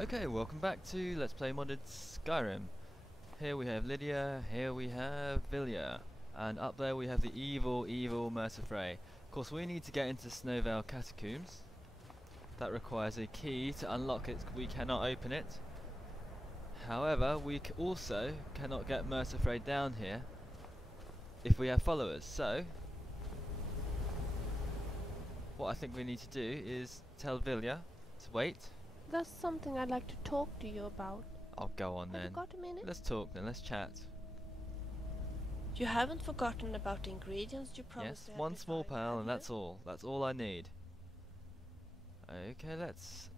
Okay, welcome back to Let's Play Modded Skyrim. Here we have Lydia, here we have Vilya, and up there we have the evil Mercer Frey. Of course we need to get into Snow Veil Catacombs. That requires a key to unlock it, we cannot open it. However, we also cannot get Mercer Frey down here if we have followers, so what I think we need to do is tell Vilya to wait. There's something I'd like to talk to you about. I'll go on then. Have you got a minute? Let's talk then, let's chat. You haven't forgotten about the ingredients you promised to Yes, have one small before, pal have and you? that's all. That's all I need. Okay, let's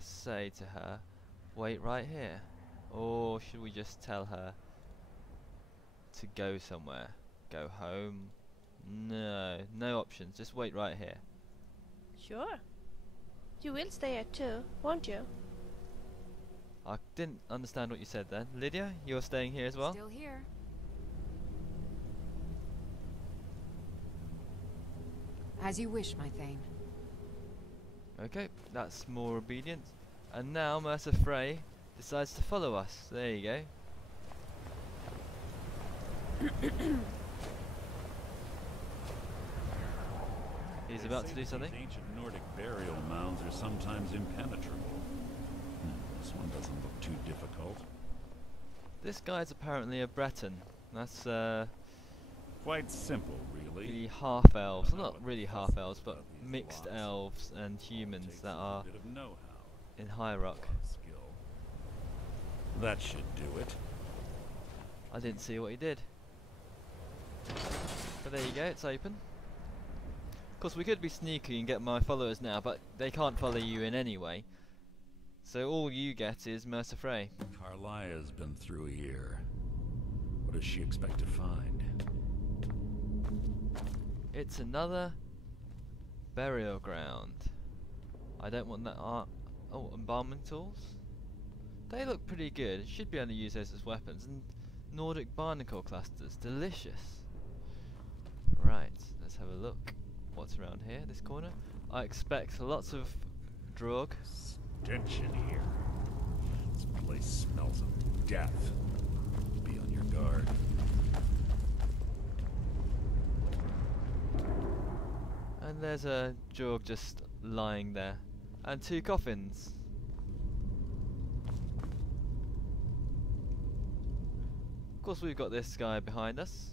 say to her, wait right here. Or should we just tell her to go somewhere? Go home? No, no options. Just wait right here. Sure. You will stay here too, won't you? I didn't understand what you said then. Lydia, you're staying here as well? Still here. As you wish, my Thane. Okay, that's more obedient. And now Mercer Frey decides to follow us. There you go. He's about to do something. These ancient Nordic burial mounds are sometimes impenetrable. This one doesn't look too difficult. This guy's apparently a Breton. That's Quite simple, really. the half-elves. Well, not really half-elves, but mixed elves and humans that are Bit of know-how, in High Rock. skill. That should do it. I didn't see what he did. But there you go, it's open. Of course, we could be sneaky and get my followers now, but they can't follow you in anyway. So all you get is Mercer Frey. Carlia's been through here. What does she expect to find? It's another burial ground. I don't want that art. Oh, embalming tools? They look pretty good. Should be able to use those as weapons. And Nordic barnacle clusters. Delicious. Right, let's have a look. What's around here, this corner? I expect lots of drug. Stench in here. This place smells of death. Be on your guard. And there's a jorg just lying there. And two coffins. Of course we've got this guy behind us.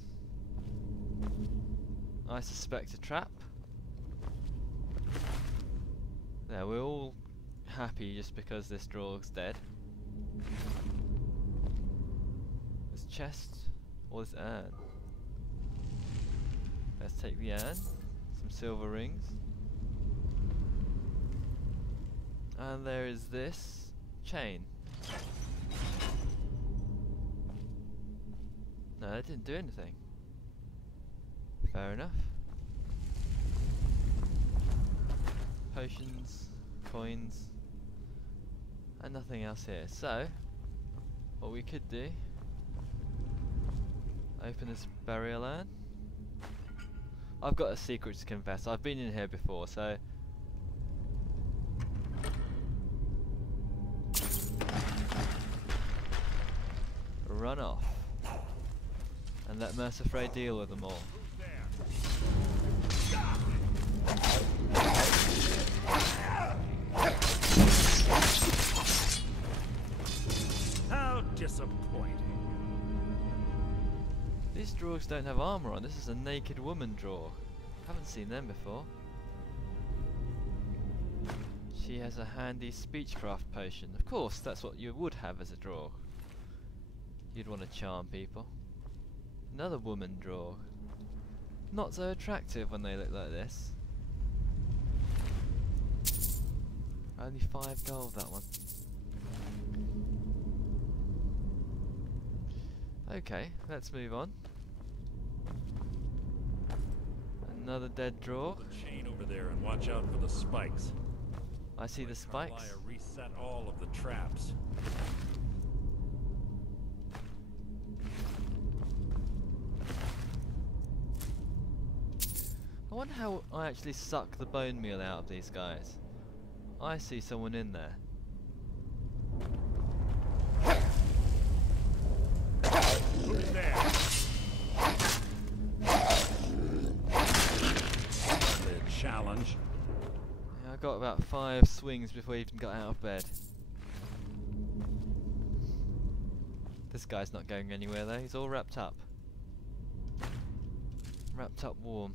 I suspect a trap. There, we're all happy just because this drog's dead. This chest, or this urn. Let's take the urn. Some silver rings. And there is this chain. No, that didn't do anything. Fair enough. Potions, coins, and nothing else here. So, what we could do, open this burial urn. I've got a secret to confess. I've been in here before, so run off and let Mercer Frey deal with them all. How disappointing. These dwarves don't have armor on. This is a naked woman draw. Haven't seen them before. She has a handy speechcraft potion. Of course, that's what you would have as a draw. You'd want to charm people. Another woman draw. Not so attractive when they look like this. Only 5 gold, that one. Okay, let's move on. Another dead draw. Hold the chain over there and watch out for the spikes. I see the spikes. Carlia reset all of the traps. I wonder how I actually suck the bone meal out of these guys. I see someone in there. Who's there? The challenge. Yeah, I got about 5 swings before I even got out of bed. This guy's not going anywhere though, he's all wrapped up. Wrapped up warm.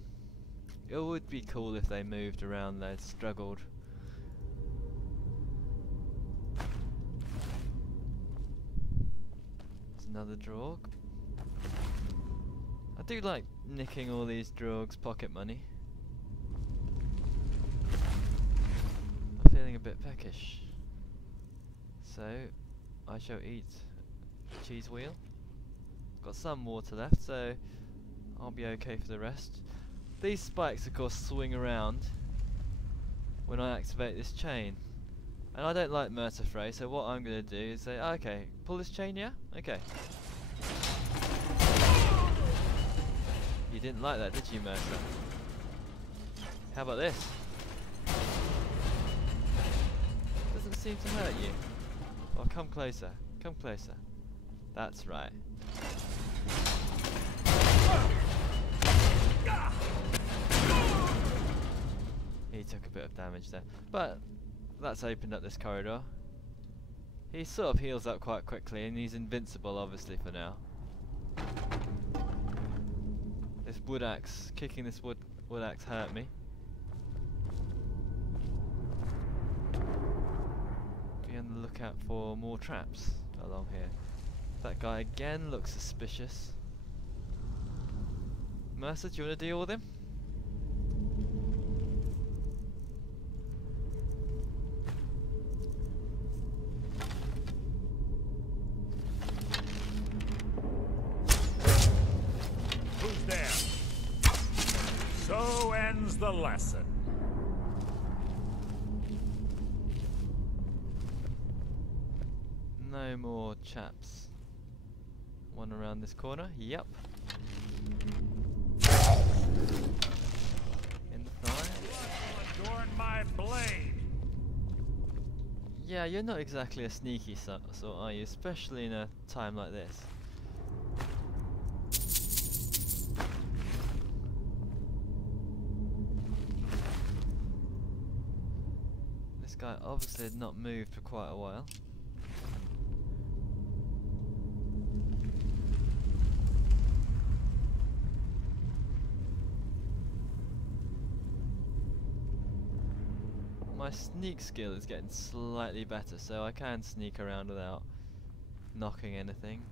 It would be cool if they moved around though, struggled. There's another Draug. I do like nicking all these Draug's pocket money. I'm feeling a bit peckish. So, I shall eat a cheese wheel. Got some water left, so I'll be okay for the rest. These spikes of course swing around when I activate this chain. And I don't like Mercer Frey, so what I'm going to do is say, okay, pull this chain, yeah? Okay. You didn't like that, did you, Mercer? How about this? Doesn't seem to hurt you. Oh, come closer. Come closer. That's right. He took a bit of damage there, but that's opened up this corridor. He sort of heals up quite quickly and he's invincible obviously for now. This wood axe, kicking this wood axe hurt me. Be on the lookout for more traps along here. That guy again looks suspicious. Mercer, do you want to deal with him? Who's there? So ends the lesson. No more chaps. One around this corner, yep. In the thigh. Adorn my blade. Yeah, you're not exactly a sneaky sort, are you? Especially in a time like this. This guy obviously had not moved for quite a while. My sneak skill is getting slightly better, so I can sneak around without knocking anything.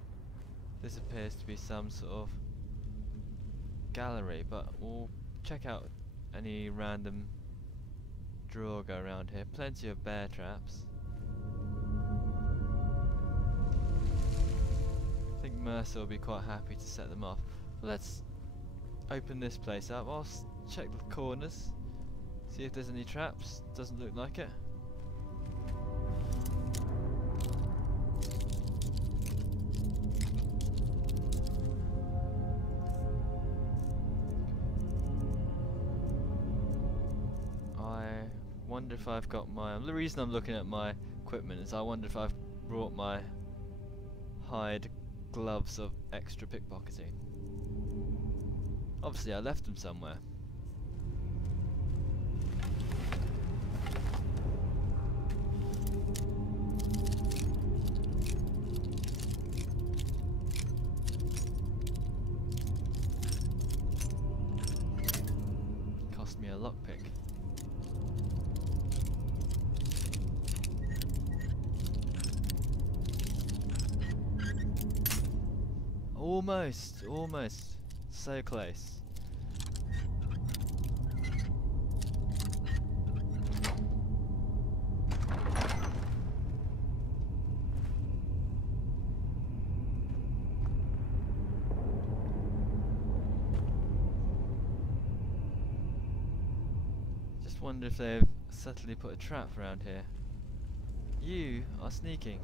This appears to be some sort of gallery, but we'll check out any random Draug around here. Plenty of bear traps. I think Mercer will be quite happy to set them off. Let's open this place up. I'll check the corners. See if there's any traps. Doesn't look like it. I wonder if I've got my... The reason I'm looking at my equipment is I wonder if I've brought my hide gloves of extra pickpocketing. Obviously I left them somewhere. Cost me a lockpick. Almost, almost. So close. Just wonder if they've subtly put a trap around here. You are sneaking.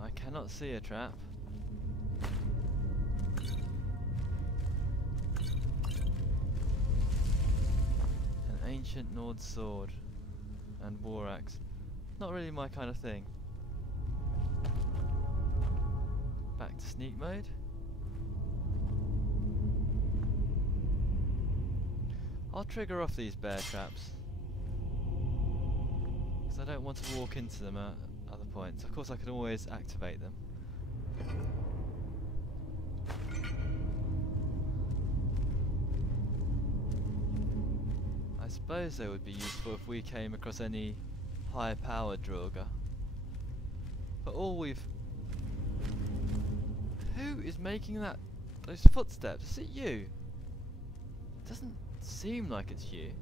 I cannot see a trap. Ancient Nord sword and war axe. Not really my kind of thing. Back to sneak mode. I'll trigger off these bear traps because I don't want to walk into them at other points. Of course I can always activate them. I suppose they would be useful if we came across any high-powered Draugr. But all we've... Who is making those footsteps? Is it you? It doesn't seem like it's you.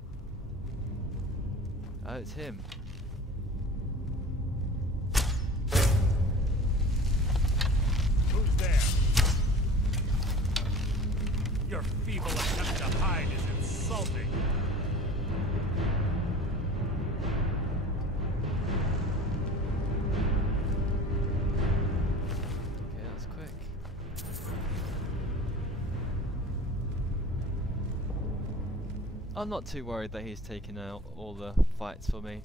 Oh, it's him. Who's there? Your feeble attempt to hide is insulting. Okay, that was quick. I'm not too worried that he's taking out all the fights for me.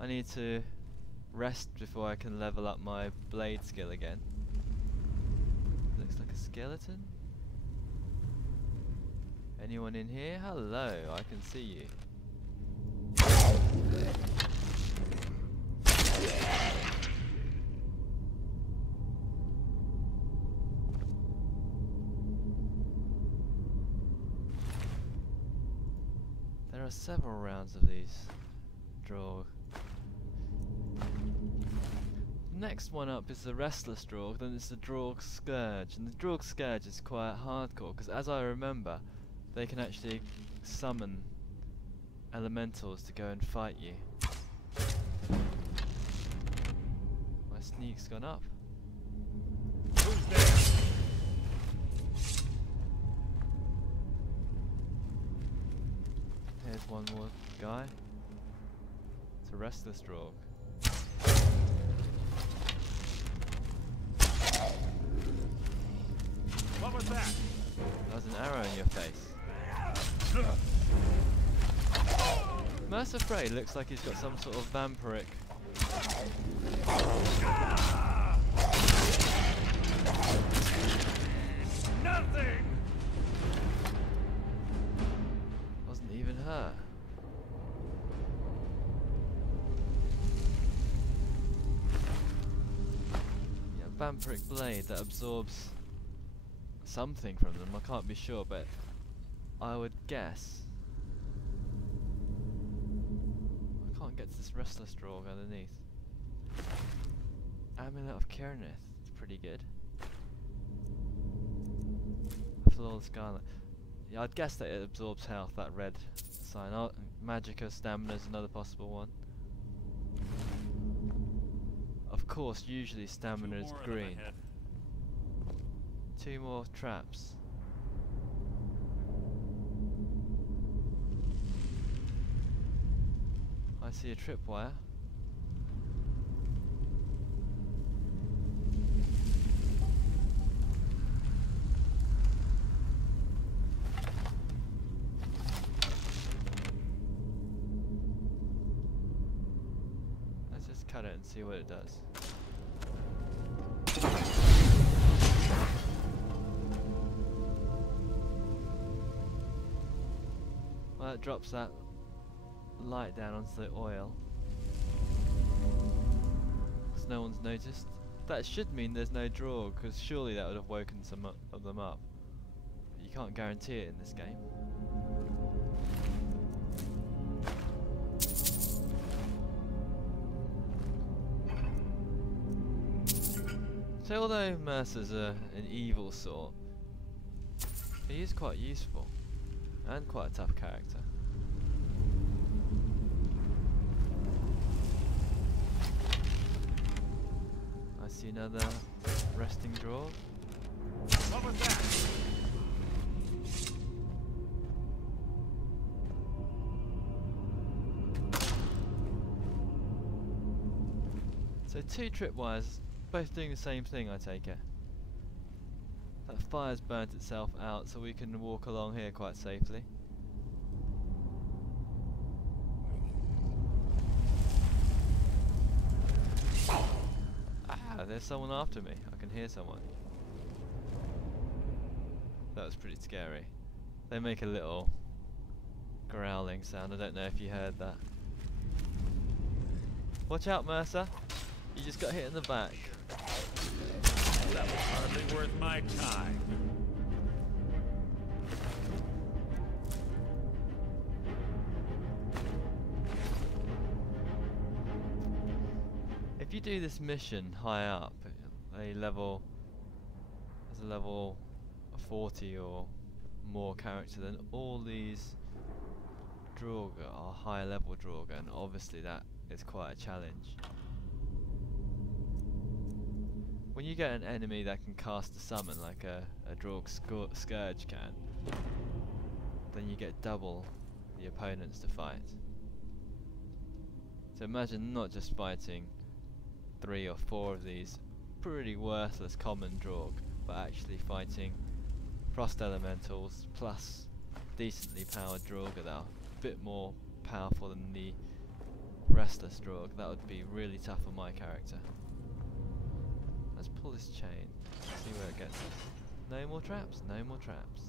I need to rest before I can level up my blade skill again. Looks like a skeleton. Anyone in here? Hello, I can see you. There are several rounds of these Draugr. Next one up is the Restless Draugr, then it's the Draugr Scourge, and the Draugr Scourge is quite hardcore because, as I remember, they can actually summon elementals to go and fight you. My sneak's gone up. Who's there? Here's one more guy. It's a Restless Draugr. What was that? That was an arrow in your face. Mercer Frey looks like he's got some sort of vampiric. Nothing! Wasn't even her. Yeah, vampiric blade that absorbs something from them. I can't be sure, but I would guess. I can't get to this Restless Draugr underneath. Amulet of Kernith. It's pretty good. Flawless Scarlet. Yeah, I'd guess that it absorbs health, that red sign. Oh, Magicka Stamina is another possible one. Of course, usually stamina is green. 2 more traps. I see a tripwire. Let's just cut it and see what it does. Well, it drops that light down onto the oil. Because no one's noticed. That should mean there's no draw, because surely that would have woken some of them up. But you can't guarantee it in this game. So although Mercer's an evil sort, he is quite useful. And quite a tough character. I see another resting drawer. What was that? So 2 tripwires, both doing the same thing, I take it. That fire's burnt itself out, so we can walk along here quite safely. There's someone after me. I can hear someone. That was pretty scary. They make a little growling sound. I don't know if you heard that. Watch out, Mercer. You just got hit in the back. That was hardly worth my time. If you do this mission high up, there's a level 40 or more character, then all these Draugr are higher level Draugr, and obviously that is quite a challenge. When you get an enemy that can cast a summon like a Draugr Scourge can, then you get double the opponents to fight. So imagine not just fighting 3 or 4 of these pretty worthless common Draugr, but actually fighting Frost Elementals plus decently powered Draugr that are a bit more powerful than the Restless Draugr. That would be really tough on my character. Let's pull this chain, see where it gets us. No more traps, no more traps.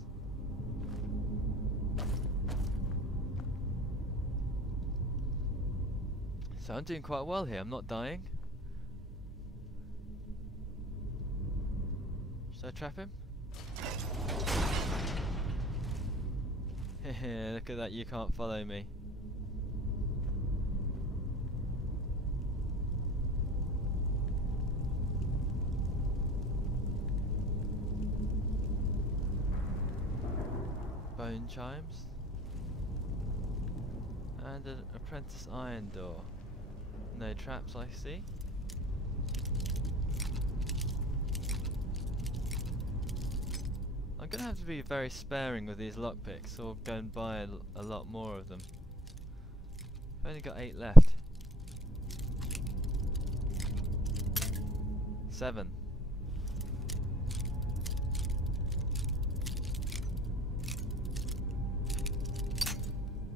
So I'm doing quite well here, I'm not dying. Should I trap him? Hehe, look at that, you can't follow me. Bone chimes. And an apprentice iron door. No traps, I see. I'm gonna have to be very sparing with these lockpicks, or go and buy a lot more of them. I've only got 8 left. 7.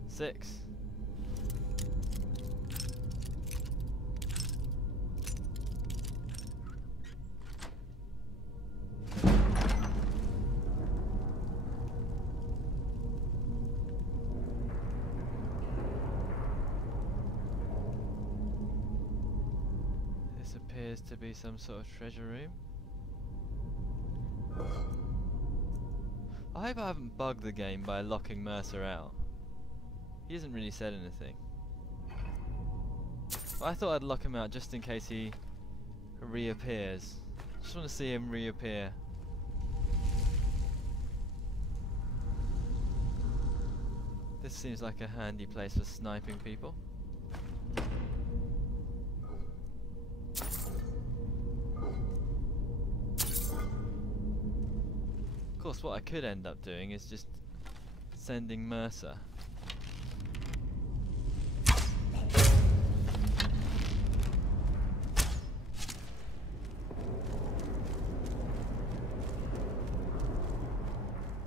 6. This appears to be some sort of treasure room. I hope I haven't bugged the game by locking Mercer out. He hasn't really said anything. But I thought I'd lock him out just in case he reappears. Just want to see him reappear. This seems like a handy place for sniping people. Of course, what I could end up doing is just sending Mercer.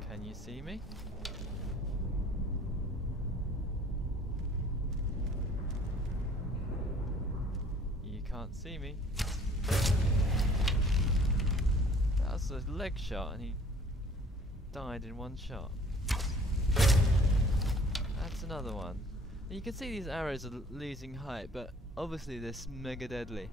Can you see me? You can't see me. That was a leg shot and he died in one shot. That's another one. And you can see these arrows are losing height, but obviously they're mega deadly.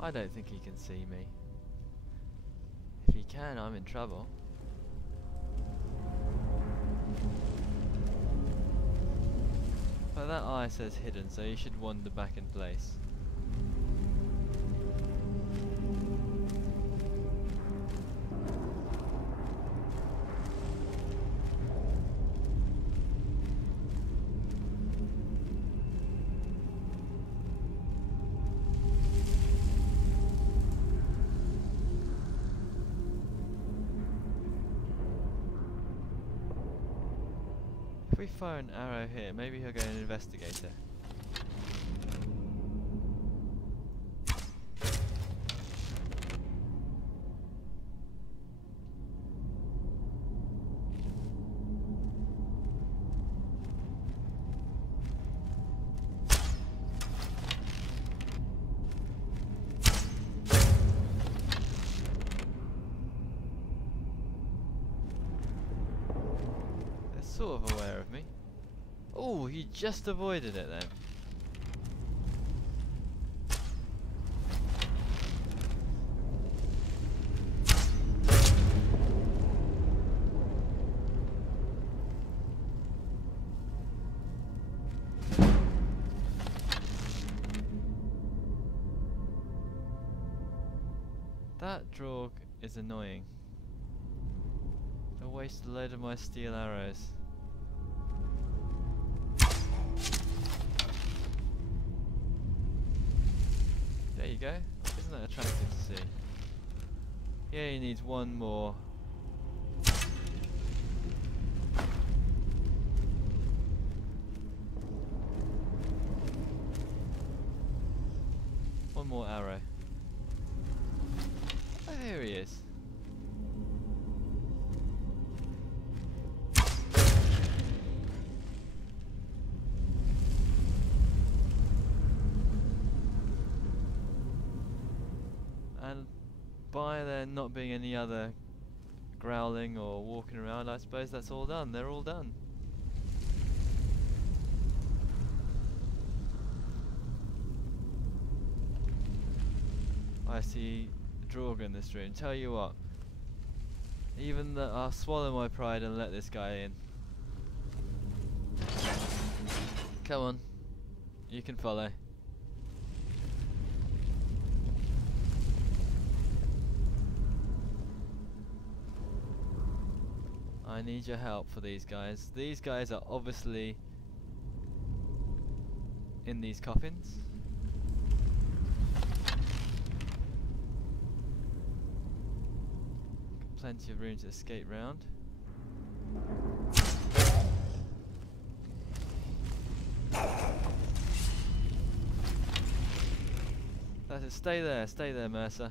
I don't think he can see me. If he can, I'm in trouble. But that eye says hidden, so you should wander back in place. If we fire an arrow here, maybe he'll go and investigate it. sort of aware of me. Oh, he just avoided it then. That Draug is annoying. I wasted a load of my steel arrows. There you go. Isn't that attractive to see? Yeah, he needs one more. One more arrow. Oh, here he is. And by there not being any other growling or walking around, I suppose that's all done. They're all done. I see Draug in this room. Tell you what, even that I'll swallow my pride and let this guy in. Come on, you can follow. I need your help for these guys. These guys are obviously in these coffins. Plenty of room to escape round. That's it, stay there, Mercer.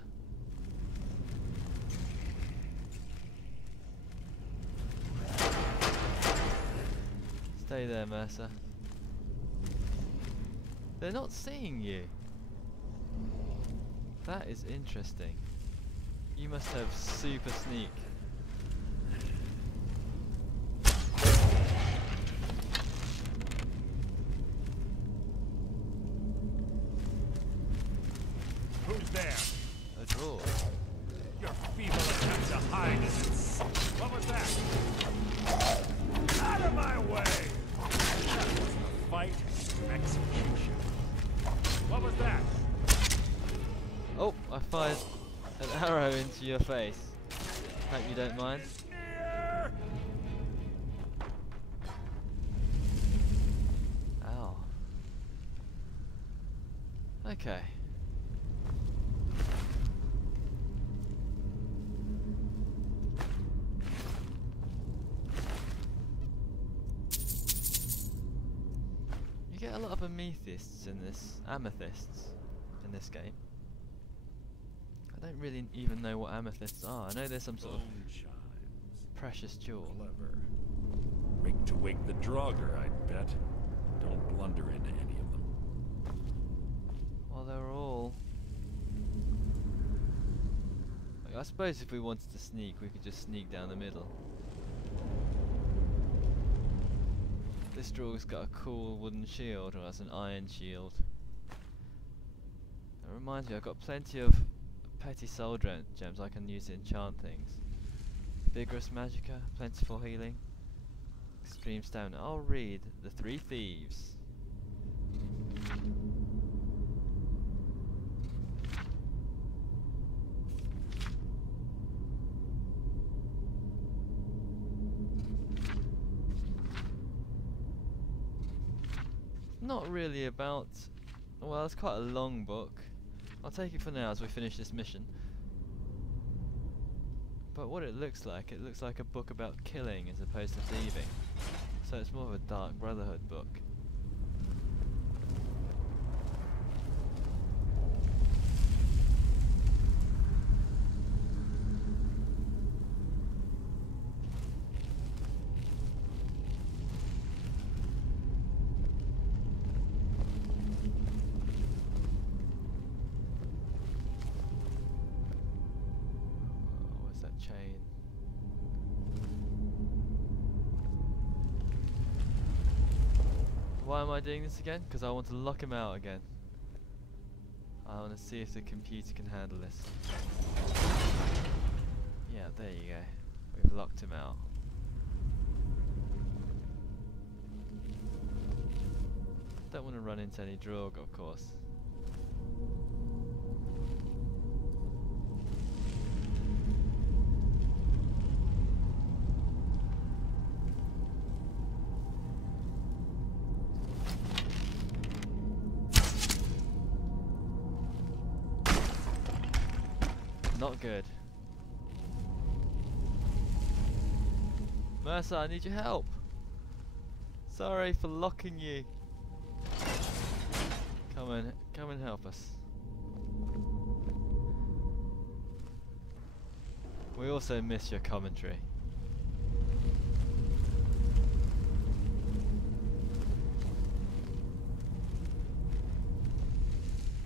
Stay there, Mercer. They're not seeing you. That is interesting. You must have super sneak. Who's there? A draw. Your feeble attempt to hide is What was that? Out of my way! That wasn't a fight, it was an execution. What was that? Oh, I fired an arrow into your face. Hope you don't mind. Near! Ow. Okay. You get a lot of amethysts in this, amethysts in this game. I don't really even know what amethysts are. I know there's some sort of Bone chimes. precious jewel. Clever. Rig to wake the Draugr, I'd bet. Don't blunder into any of them. Well, they're all... Like, I suppose if we wanted to sneak, we could just sneak down the middle. This Draugr's got a cool wooden shield, or that's an iron shield. That reminds me, I've got plenty of petty soul gems I can use to enchant things. Vigorous Magicka, plentiful healing, extreme stamina. I'll read the 3 Thieves. Not really about... Well, it's quite a long book. I'll take it for now as we finish this mission. But what it looks like a book about killing as opposed to thieving. So it's more of a Dark Brotherhood book. Chain. Why am I doing this again? Because I want to lock him out again. I want to see if the computer can handle this. Yeah, there you go. We've locked him out. Don't want to run into any Draug, of course. Not good. Mercer, I need your help. Sorry for locking you. Come and help us. We also miss your commentary.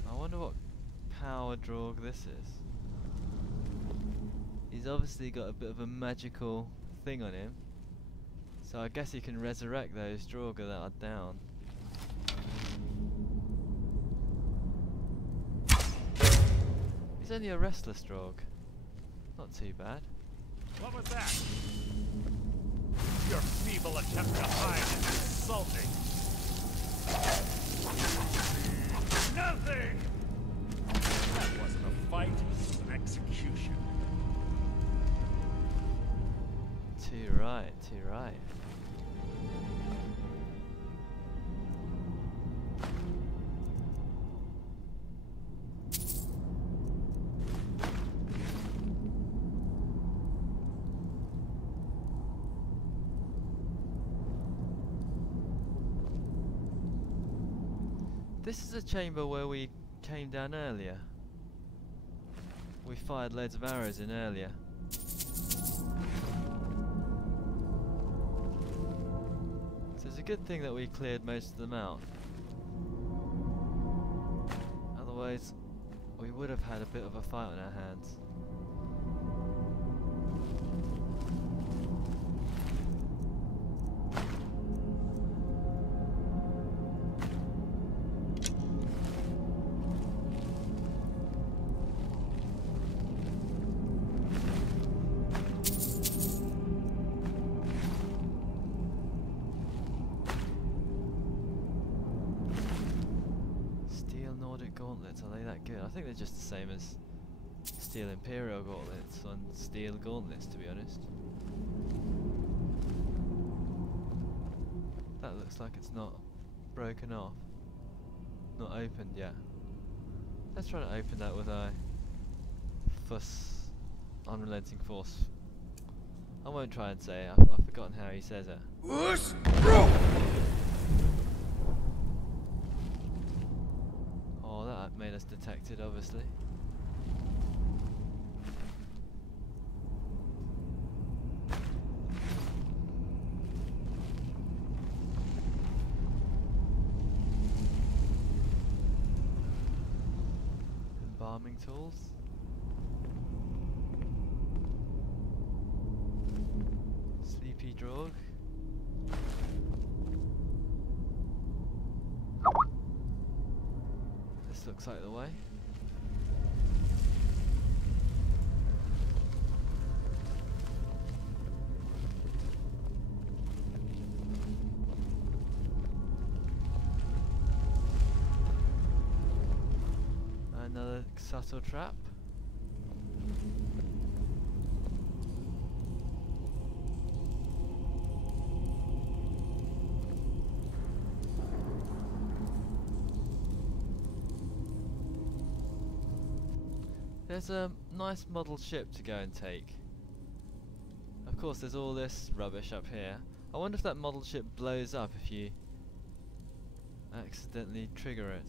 I wonder what power Draug this is. He's obviously got a bit of a magical thing on him, so I guess he can resurrect those Draugr that are down. He's only a restless Draug. Not too bad. What was that? Your feeble attempt to hide is insulting. Nothing! That wasn't a fight, it was an execution. Too right, too right. This is a chamber where we came down earlier. We fired loads of arrows in earlier. So it's a good thing that we cleared most of them out. Otherwise, we would have had a bit of a fight on our hands. Gauntlets, are they that good? I think they're just the same as Steel Imperial gauntlets and Steel gauntlets, to be honest. That looks like it's not broken off. Not opened yet. Let's try to open that with a fuss, unrelenting force. I won't try and say it, I've forgotten how he says it. That made us detected, obviously. Embalming tools. Sleepy Draug. Looks like the way. Another subtle trap. There's a nice model ship to go and take. Of course, there's all this rubbish up here. I wonder if that model ship blows up if you accidentally trigger it.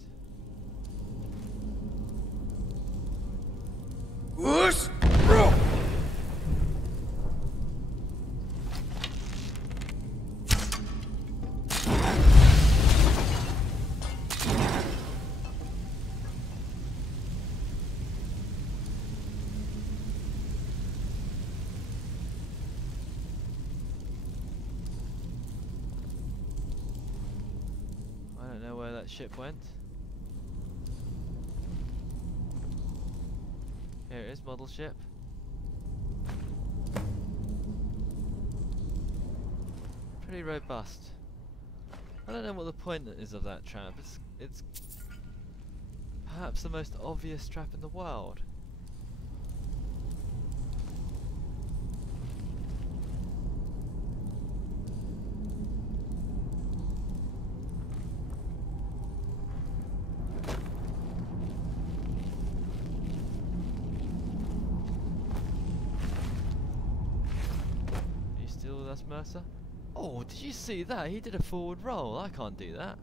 that ship went. Here it is, model ship. Pretty robust. I don't know what the point is of that trap. It's perhaps the most obvious trap in the world. Are you still with us, Mercer? Oh, did you see that? He did a forward roll. I can't do that.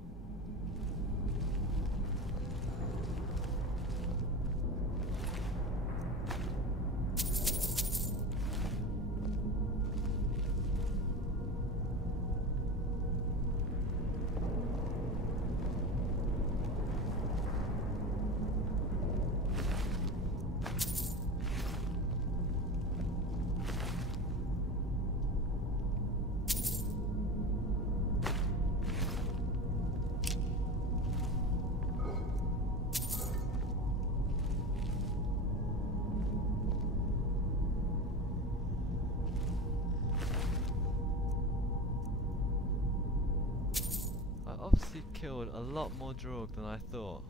Obviously killed a lot more Draug than I thought.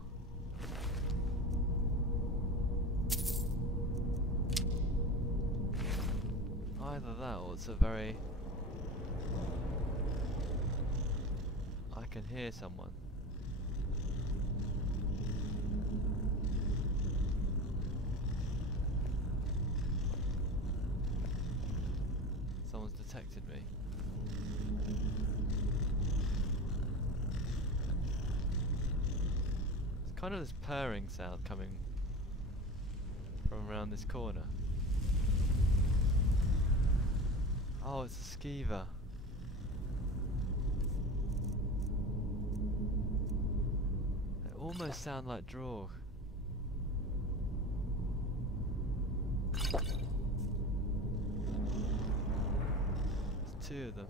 Either that or it's a very... I can hear someone. Someone's detected me. Kind of this purring sound coming from around this corner. Oh, it's a skeever. They almost sound like Draug. There's two of them.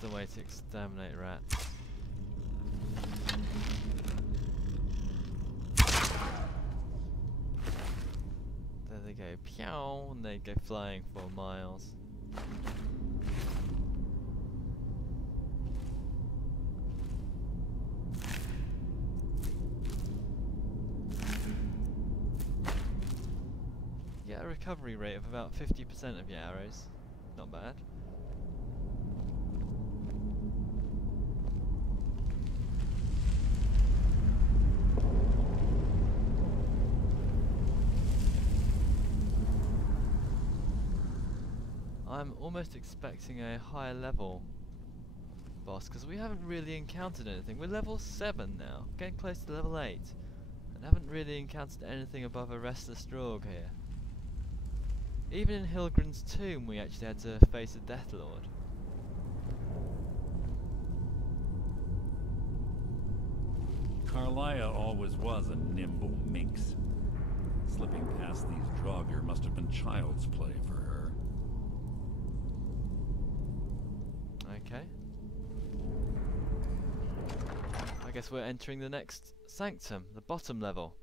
The way to exterminate rats. There they go, pew, and they go flying for miles. You get a recovery rate of about 50% of your arrows. Not bad. I'm almost expecting a higher level boss, because we haven't really encountered anything. We're level 7 now, getting close to level 8, and haven't really encountered anything above a restless Draug here. Even in Hilgrin's tomb we actually had to face a Death Lord. Carlia always was a nimble minx. Slipping past these Draugr must have been child's play for her. Okay. I guess we're entering the next sanctum, the bottom level.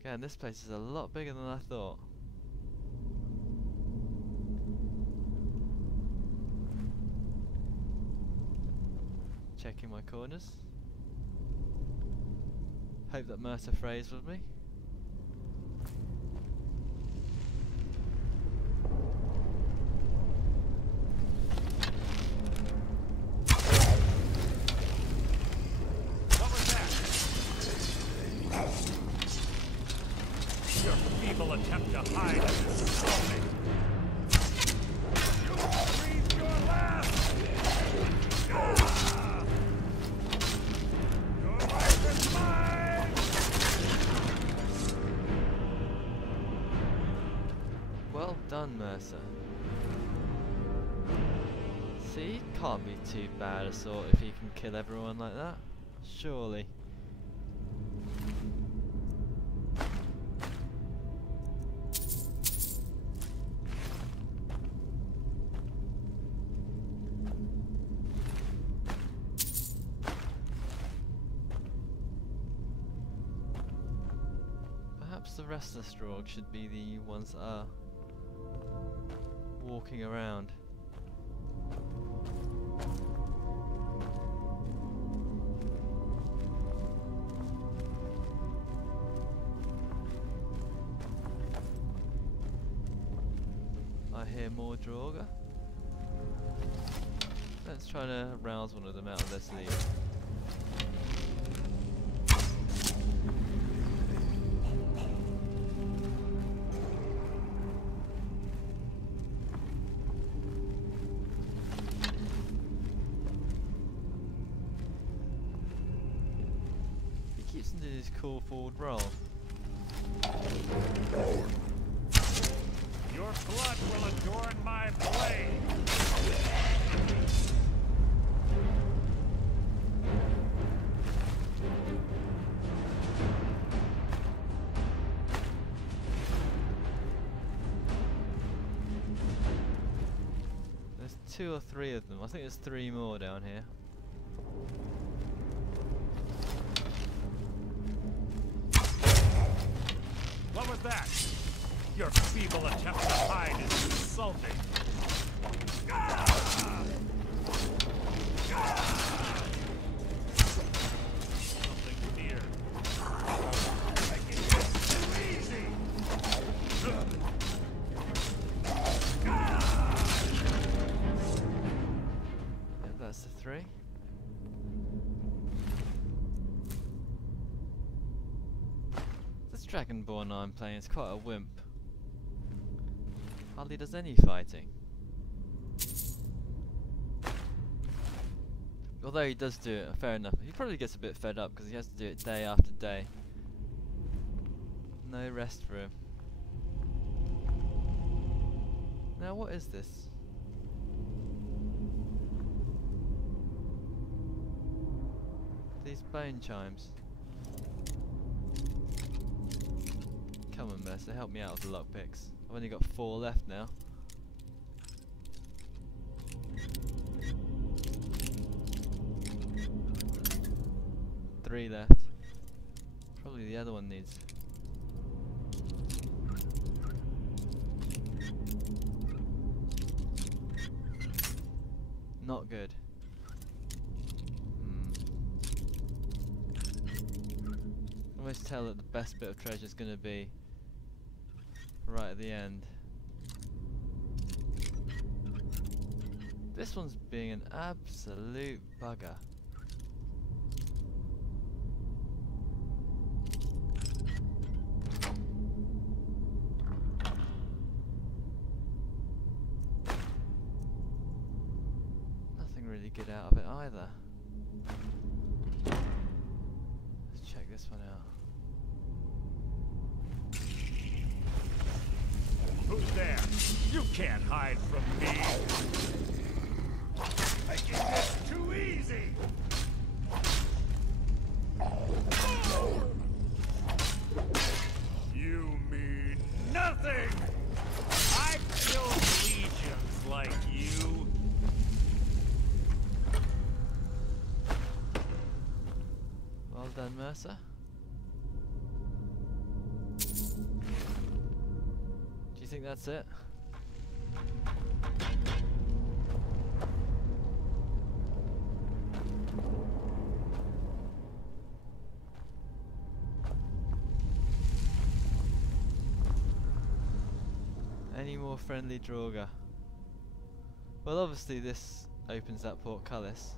Again, this place is a lot bigger than I thought. Checking my corners. Hope that Mercer Frey's with me. Attempt to hide from me. You breathe your last. Your life is mine. Well done, Mercer. See, can't be too bad a sort if he can kill everyone like that. Surely. Perhaps the restless Drog should be the ones that are walking around. I hear more Draugr. Let's try to rouse one of them out of their sleep. He keeps doing his cool forward roll. Your blood will adorn my blade! There's 2 or 3 of them. I think there's 3 more down here. What was that? Your feeble attempt to hide is insulting. Something near. I can get too easy. Yeah, that's the 3. This Dragonborn I'm playing is quite a wimp. Hardly does any fighting. Although he does do it, fair enough. He probably gets a bit fed up because he has to do it day after day. No rest for him. Now what is this? These bone chimes. Come on, Mercer, help me out with the lockpicks. I've only got 4 left now. Three left. Probably the other one needs. Not good. I always tell that the best bit of treasure is going to be right at the end. This one's being an absolute bugger. Nothing really good out of it either. Let's check this one out. Who's there? You can't hide from me. I can get too easy. You mean nothing. I've killed legions like you. Well done, Mercer. Do you think that's it? Any more friendly Draugr? Well, obviously this opens that portcullis.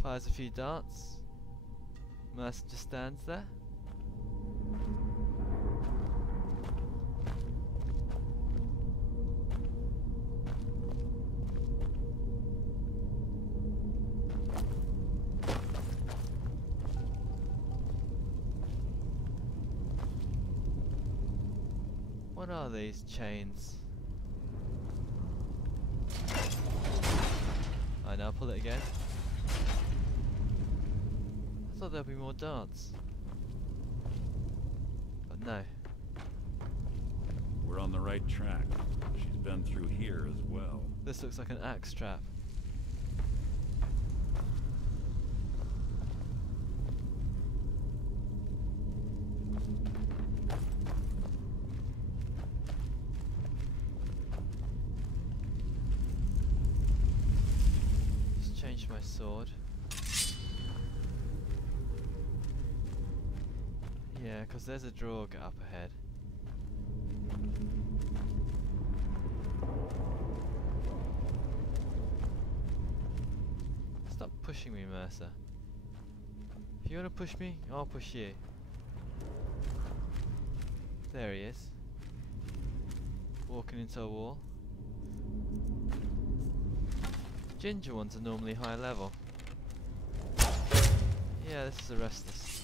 Fires a few darts. Mercer just stands there. What are these chains? I now pull it again. I thought there'd be more darts. But no. We're on the right track. She's been through here as well. This looks like an axe trap. my sword. Yeah, because there's a Draug up ahead. Stop pushing me, Mercer. If you want to push me, I'll push you. There he is. Walking into a wall. Ginger ones are normally high level. Yeah, this is a restless.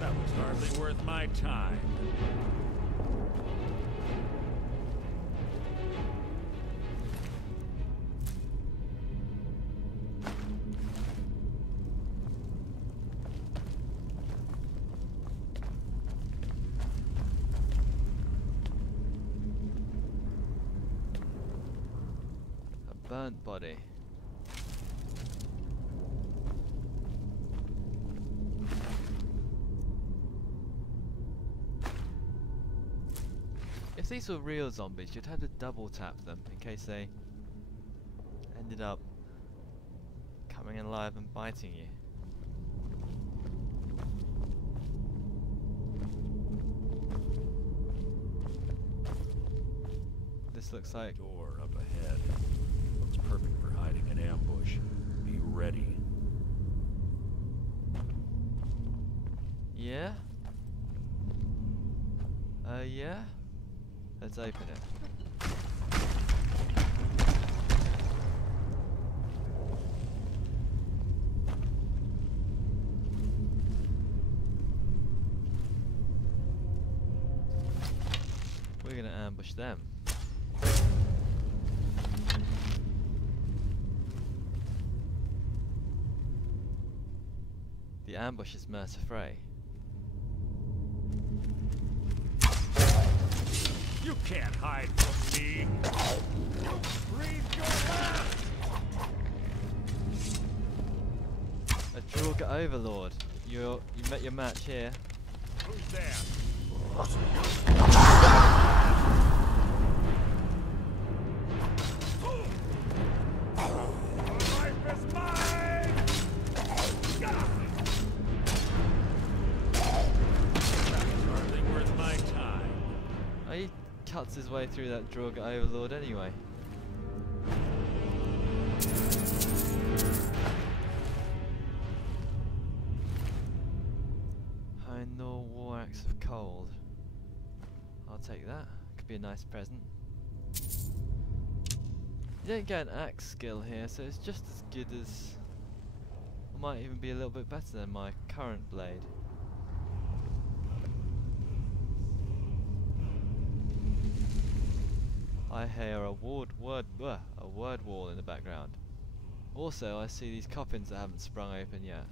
That was hardly worth my time. Burnt body. If these were real zombies, you'd have to double tap them in case they ended up coming alive and biting you. This looks like Door up ahead. Looks perfect for hiding an ambush. Be ready. yeah? Yeah? Let's open it. We're gonna ambush them. The ambush is Mercer Frey. You can't hide from me. Breathe your last. A Draug Overlord. You met your match here. Who's there? Life is mine. That's hardly worth my time. Oh, he cuts his way through that Draug Overlord anyway. High-Nor War Axe of Cold. I'll take that. Could be a nice present. You don't get an axe skill here, so it's just as good as... It might even be a little bit better than my current blade. I hear a word wall in the background. Also, I see these coffins that haven't sprung open yet.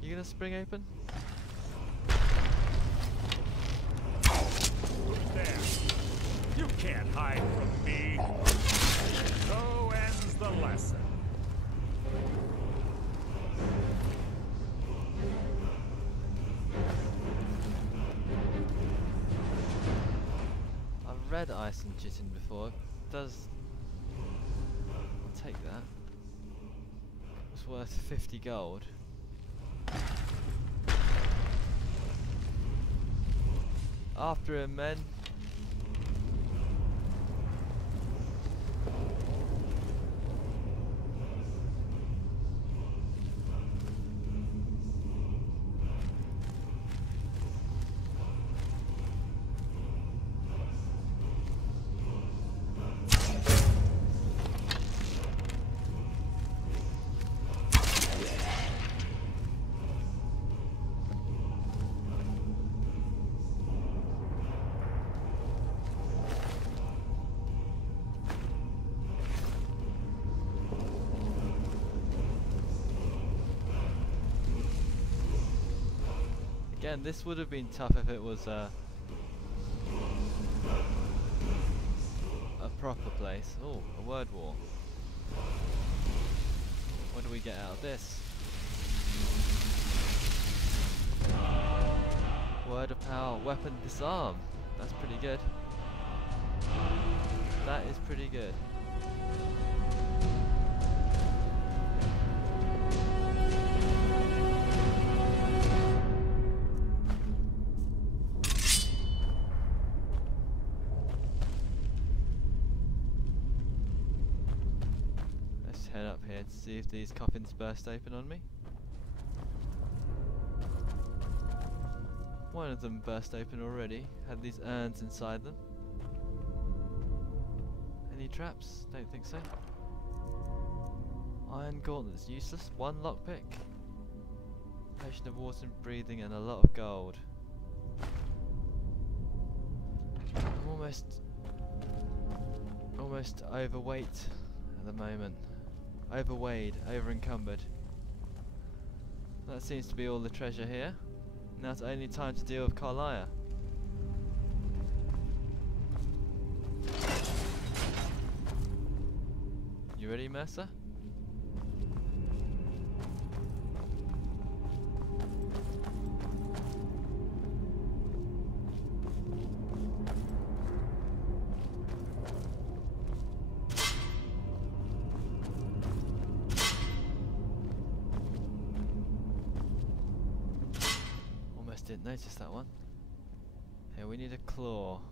You gonna spring open? Who's there? You can't hide from me. So ends the lesson. I've read Ice and Jitten before. Does... I'll take that. It's worth 50 gold. After him, men. Again, this would have been tough if it was a proper place. Oh, a word wall. What do we get out of this? Word of power, weapon disarm. That's pretty good. That is pretty good. Let's head up here to see if these coffins burst open on me. One of them burst open already, had these urns inside them. Any traps? Don't think so. Iron gauntlets, useless. One lockpick. Potion of water and breathing and a lot of gold. I'm almost overweight at the moment. Overweighed, over encumbered. That seems to be all the treasure here. Now it's only time to deal with Carlia. You ready, Mercer? Didn't notice that one. Here, we need a claw.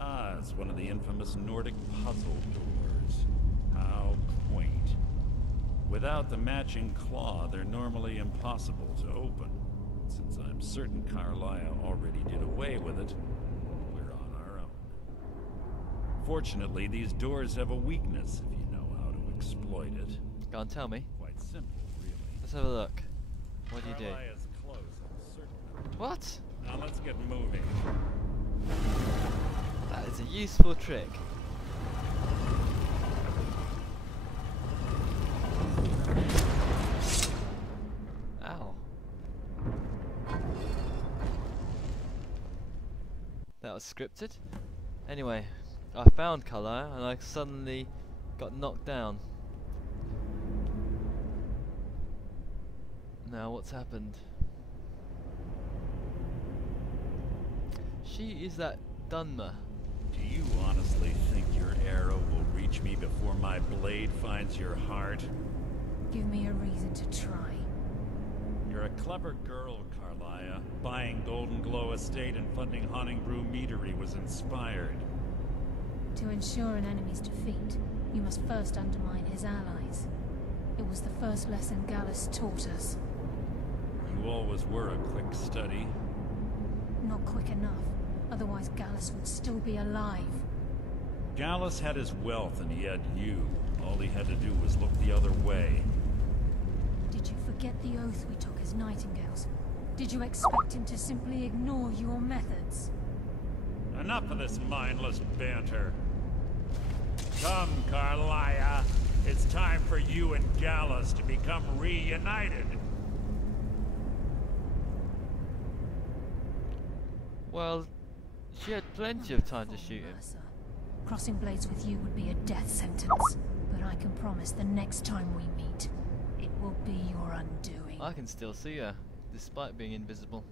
Ah, it's one of the infamous Nordic puzzle doors. How quaint. Without the matching claw, they're normally impossible to open. Since I'm certain Carlia already did away with it, we're on our own. Fortunately, these doors have a weakness if you know how to exploit it. Go on, tell me. Quite simple, really. Let's have a look. What do you do? Carlia's close, I'm certain. What? Now let's get moving. That is a useful trick. Ow. That was scripted. Anyway, I found Carlia and I suddenly got knocked down. Now what's happened? She is that Dunmer. Do you honestly think your arrow will reach me before my blade finds your heart? Give me a reason to try. You're a clever girl, Carlia. Buying Golden Glow Estate and funding Haunting Brew Meadery was inspired. To ensure an enemy's defeat, you must first undermine his allies. It was the first lesson Gallus taught us. You always were a quick study. Not quick enough, otherwise Gallus would still be alive. Gallus had his wealth and he had you. All he had to do was look the other way. Did you forget the oath we took as Nightingales? Did you expect him to simply ignore your methods? Enough of this mindless banter. Come, Carlia. It's time for you and Gallus to become reunited. Well, she had plenty of time to shoot him. Mercer. Crossing blades with you would be a death sentence, but I can promise the next time we meet, it will be your undoing. I can still see her, despite being invisible.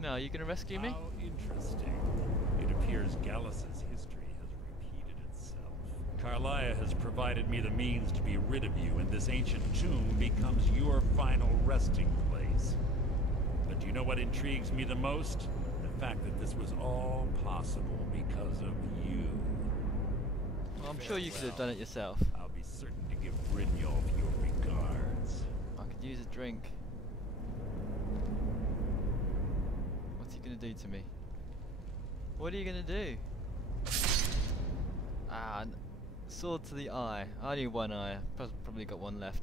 Now, are you going to rescue me? How interesting. It appears Gallus's history has repeated itself. Carlia has provided me the means to be rid of you, and this ancient tomb becomes your final resting place. But do you know what intrigues me the most? The fact that this was all possible because of you. Well, I'm sure you could have done it yourself. I'll be certain to give Brynjolf your regards. I could use a drink. What's he gonna do to me? What are you gonna do? Ah, sword to the eye. I only one eye. Probably got one left.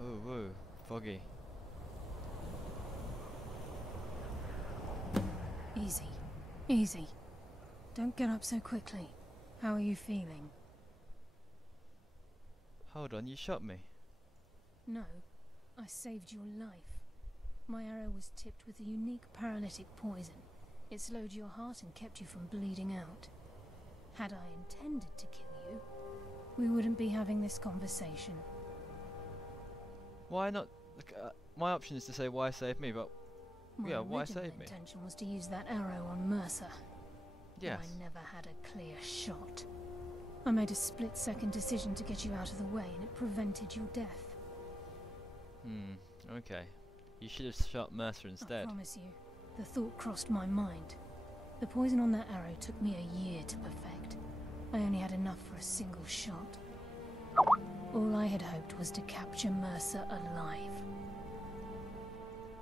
Oh, whoa, foggy. Easy. Easy. Don't get up so quickly. How are you feeling? Hold on, you shot me. No, I saved your life. My arrow was tipped with a unique paralytic poison. It slowed your heart and kept you from bleeding out. Had I intended to kill you, we wouldn't be having this conversation. Why not? Look, my option is to say why save me, but My yeah, why original save me? intention was to use that arrow on Mercer. Yes. But I never had a clear shot. I made a split-second decision to get you out of the way, and it prevented your death. Okay. You should have shot Mercer I instead. promise you, the thought crossed my mind. The poison on that arrow took me a year to perfect. I only had enough for a single shot. All I had hoped was to capture Mercer alive.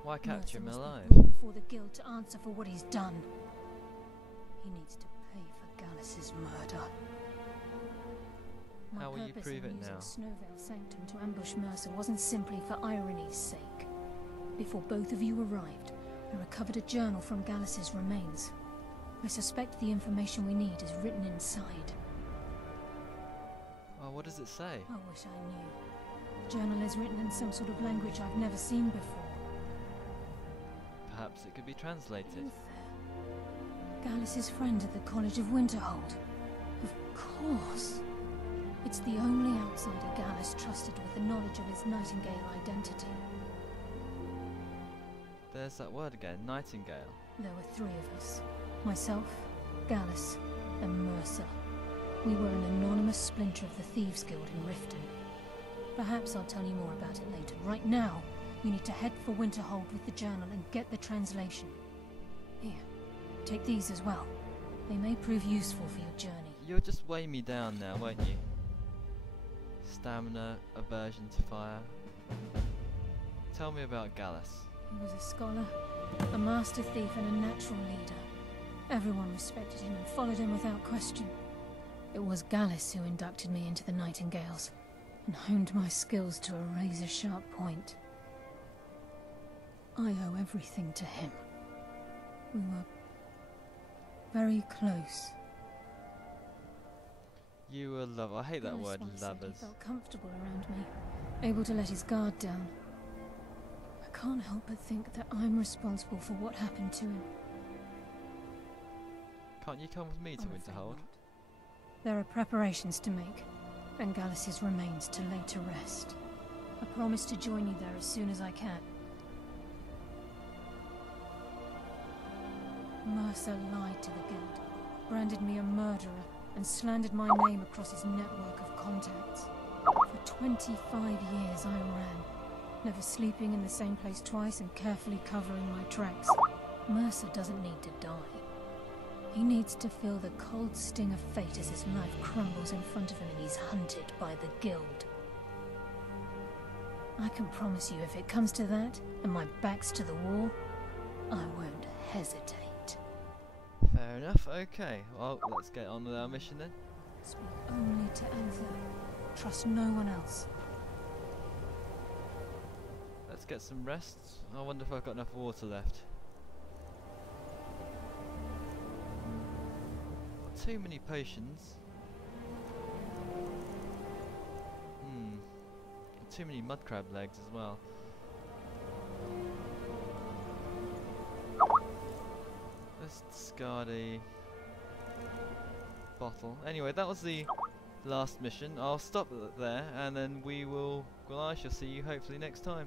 Why capture him Mercer must alive? be brought before the guild to answer for what he's done. He needs to pay for Gallus's murder. How will you prove it My purpose in now? using Snow Veil Sanctum to ambush Mercer wasn't simply for irony's sake. Before both of you arrived, I recovered a journal from Gallus's remains. I suspect the information we need is written inside. Oh, what does it say? I wish I knew. The journal is written in some sort of language I've never seen before. Perhaps it could be translated. Uther. Gallus's friend at the College of Winterhold. Of course. It's the only outsider Gallus trusted with the knowledge of his Nightingale identity. There's that word again, Nightingale. There were three of us. Myself, Gallus, and Mercer. We were an anonymous splinter of the Thieves Guild in Riften. Perhaps I'll tell you more about it later. Right now, you need to head for Winterhold with the journal and get the translation. Here, take these as well. They may prove useful for your journey. You'll just weigh me down now, won't you? Stamina, aversion to fire. Tell me about Gallus. He was a scholar, a master thief, and a natural leader. Everyone respected him and followed him without question. It was Gallus who inducted me into the Nightingales and honed my skills to a razor-sharp point. I owe everything to him. We were very close. You were love. I hate that Gallus word, once said he lovers. felt comfortable around me, able to let his guard down. I can't help but think that I'm responsible for what happened to him. Can't you come with me to I'm afraid Winterhold? not. There are preparations to make, and Gallus's remains to lay to rest. I promise to join you there as soon as I can. Mercer lied to the guild, branded me a murderer, and slandered my name across his network of contacts. For 25 years I ran, never sleeping in the same place twice and carefully covering my tracks. Mercer doesn't need to die. He needs to feel the cold sting of fate as his life crumbles in front of him and he's hunted by the guild. I can promise you, if it comes to that, and my back's to the wall, I won't hesitate. Fair enough, okay. Well, let's get on with our mission then. Speak only to Anther. Trust no one else. Let's get some rest. I wonder if I've got enough water left. Got too many potions. Got too many mud crab legs as well. Let's discard a bottle. Anyway, that was the last mission. I'll stop there and then I shall see you hopefully next time.